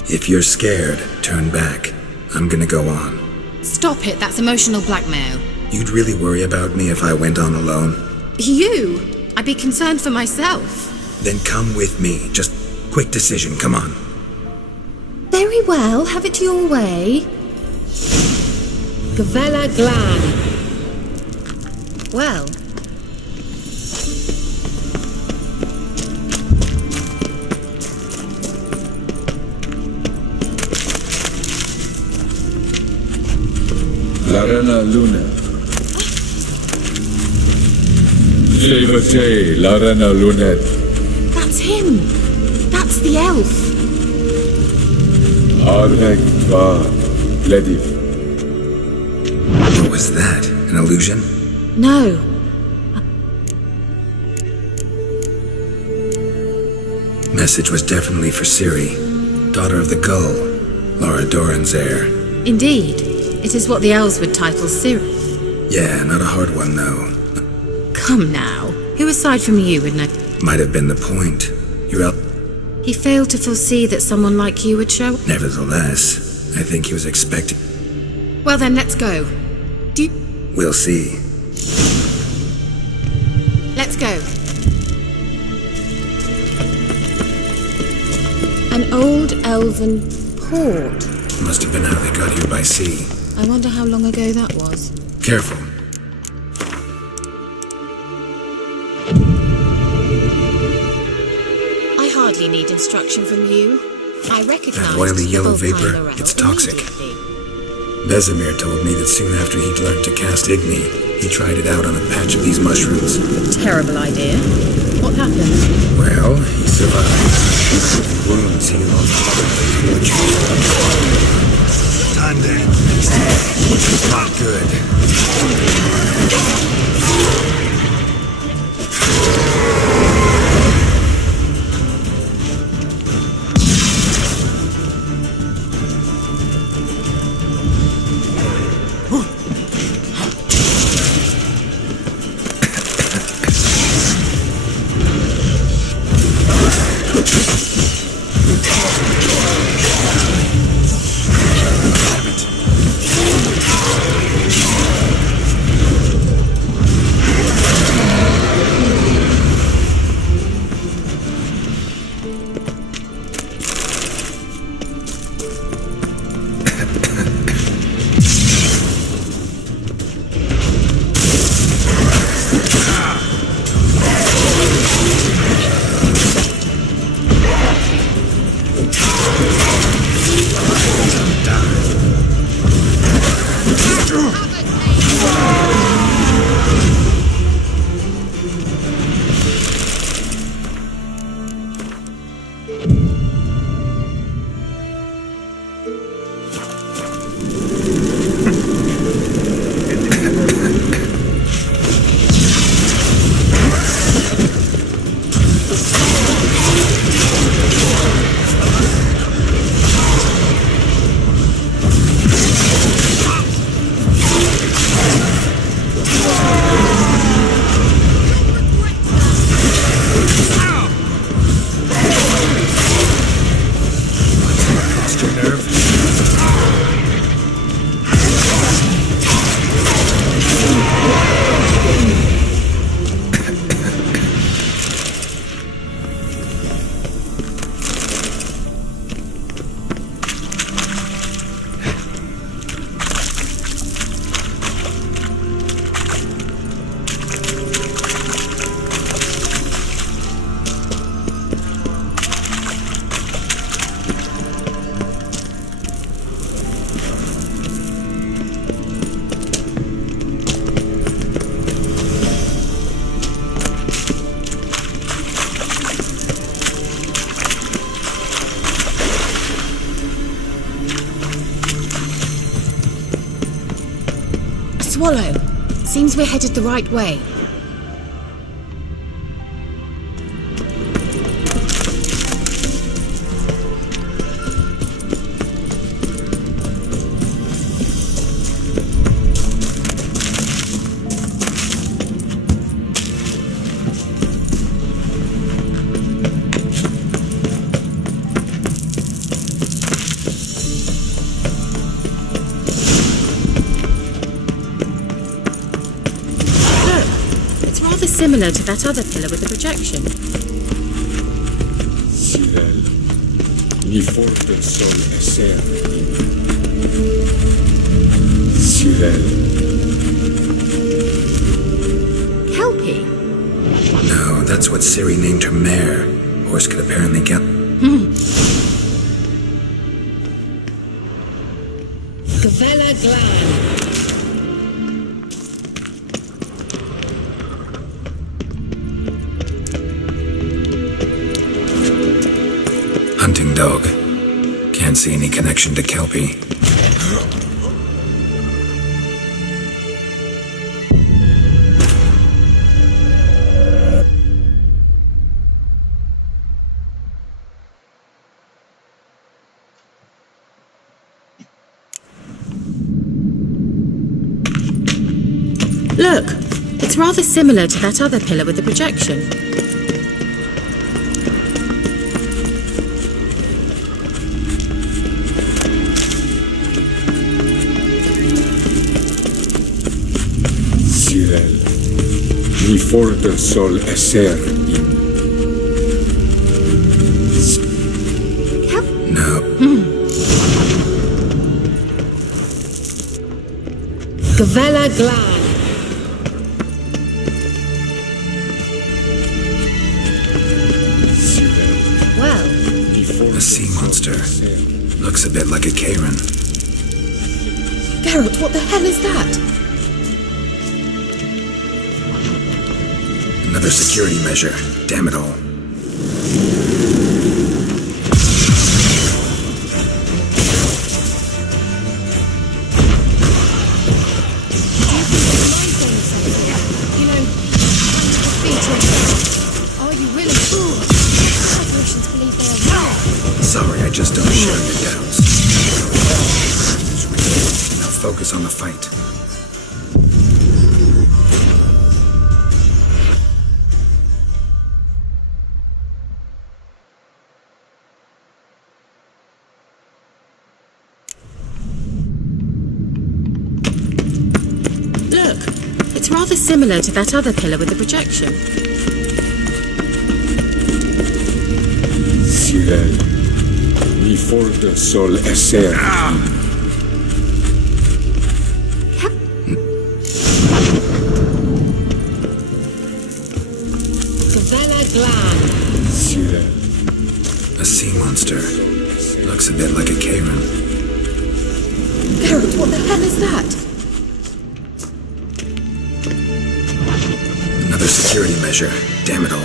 If you're scared, turn back. I'm gonna go on. Stop it, that's emotional blackmail. You'd really worry about me if I went on alone? You? I'd be concerned for myself. Then come with me. Just quick decision, come on. Very well, have it your way. Gavella Glan. Well. Larena Luna. Levate, Larena Lunet. That's him. That's the elf. Arvek Va Lediv. What was that? An illusion? No. Message was definitely for Ciri, daughter of the Gull, Laura Doran's heir. Indeed. It is what the elves would title Ciri. Yeah, not a hard one though. Come now. Who aside from you would know? Might have been the point. You're out. He failed to foresee that someone like you would show up. Nevertheless, I think he was expecting. Well then, let's go. We'll see. Let's go. An old elven port. Must have been how they got here by sea. I wonder how long ago that was. Careful. I hardly need instruction from you. I recognize that oily yellow vapor, Lorel it's toxic. Vesemir told me that soon after he'd learned to cast Igni, he tried it out on a patch of these mushrooms. Terrible idea. What happened? Well, he survived. Wounds heal off. Time then. Not good. Swallow. Seems we're headed the right way. Similar to that other pillar with the projection. Sirel, ni forte sol esser. Sirel. Kelpie? No, that's what Ciri named her mare. Horse could apparently get... Gavella Glan. Hunting dog. Can't see any connection to Kelpie. Look, it's rather similar to that other pillar with the projection. Sirel, ni forte sol esser in. No. Gavella Glan. A sea monster. Looks a bit like a Karen. Geralt, what the hell is that? Another security measure. Damn it all. Sorry, I just don't share your doubts. Now focus on the fight. Look, it's rather similar to that other pillar with the projection. Sirel, ni forte sol esser. Gavella Glan. Sirel. A sea monster. Looks a bit like a Karen. Geralt, what the hell is that? Another security measure. Damn it all.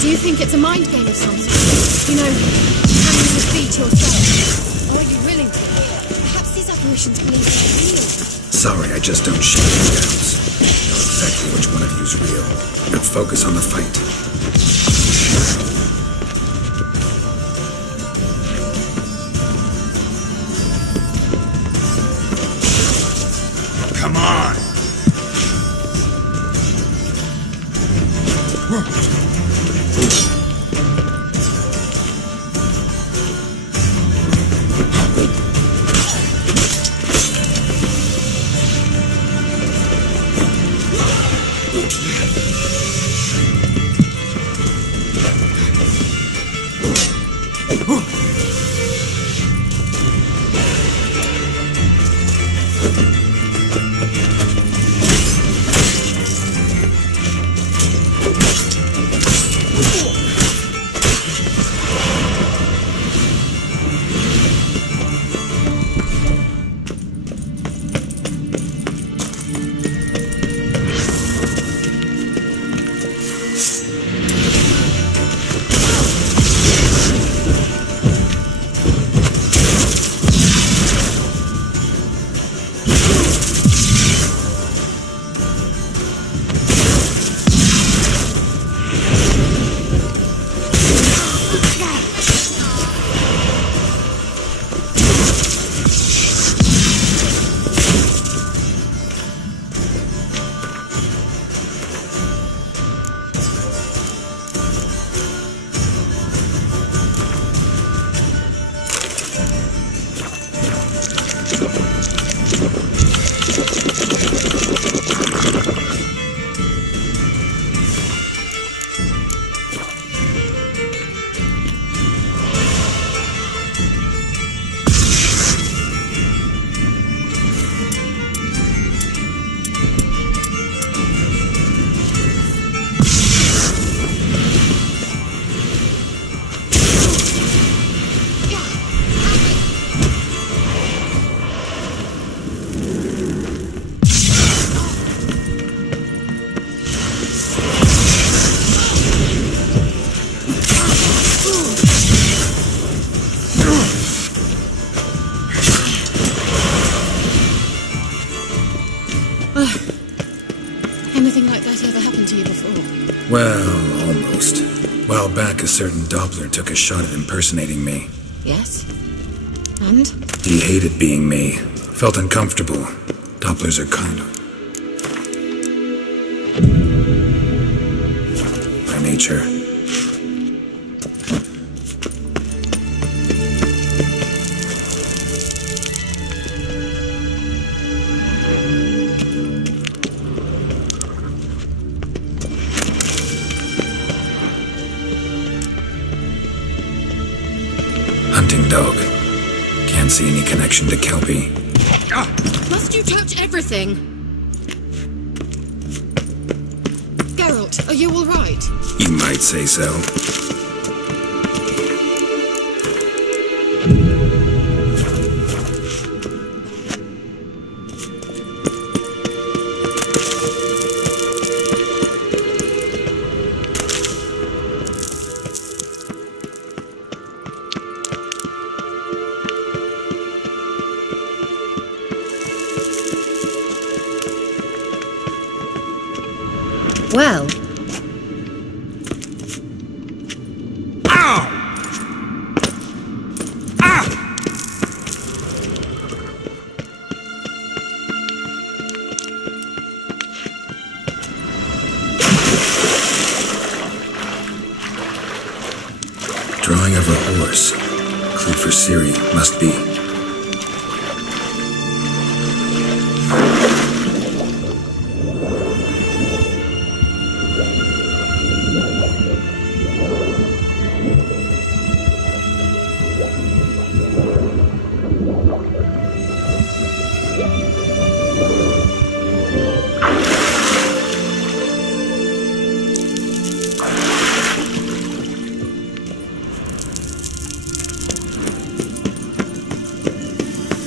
Do you think it's a mind game of some sort? You know, can you defeat yourself? Or are you willing to? Perhaps these apparitions believe they're real. Sorry, I just don't share your doubts. Know exactly which one of you's real. Now focus on the fight. Come on! Anything like that ever happened to you before? Well, almost. A while back, a certain Doppler took a shot at impersonating me. Yes? And? He hated being me. Felt uncomfortable. Dopplers are kind of... by nature. Hunting dog. Can't see any connection to Kelpie. Must you touch everything? Geralt, are you all right? You might say so. Well, Drawing of a horse. Clue for Ciri, must be.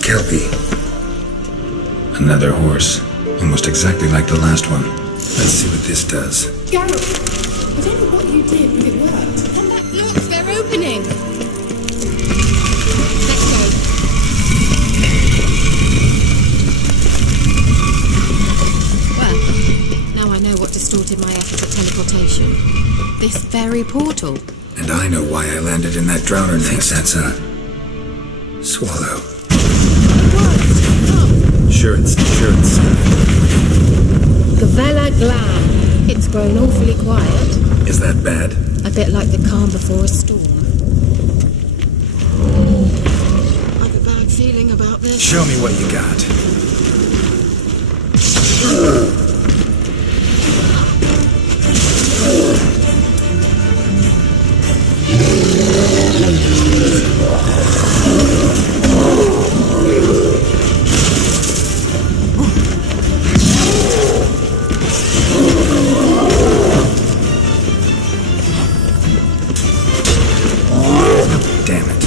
Kelpie. Another horse. Almost exactly like the last one. Let's see what this does. Geralt, I don't know what you did, but it worked. Come back, look, they're opening. Let's go. Well, now I know what distorted my efforts at teleportation. This very portal. And I know why I landed in that drowner nest. That's a... swallow. Sure it's safe. Gavella Glam. It's grown awfully quiet. Is that bad? A bit like the calm before a storm. I have a bad feeling about this. Show me what you got. Damn it.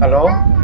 Hello?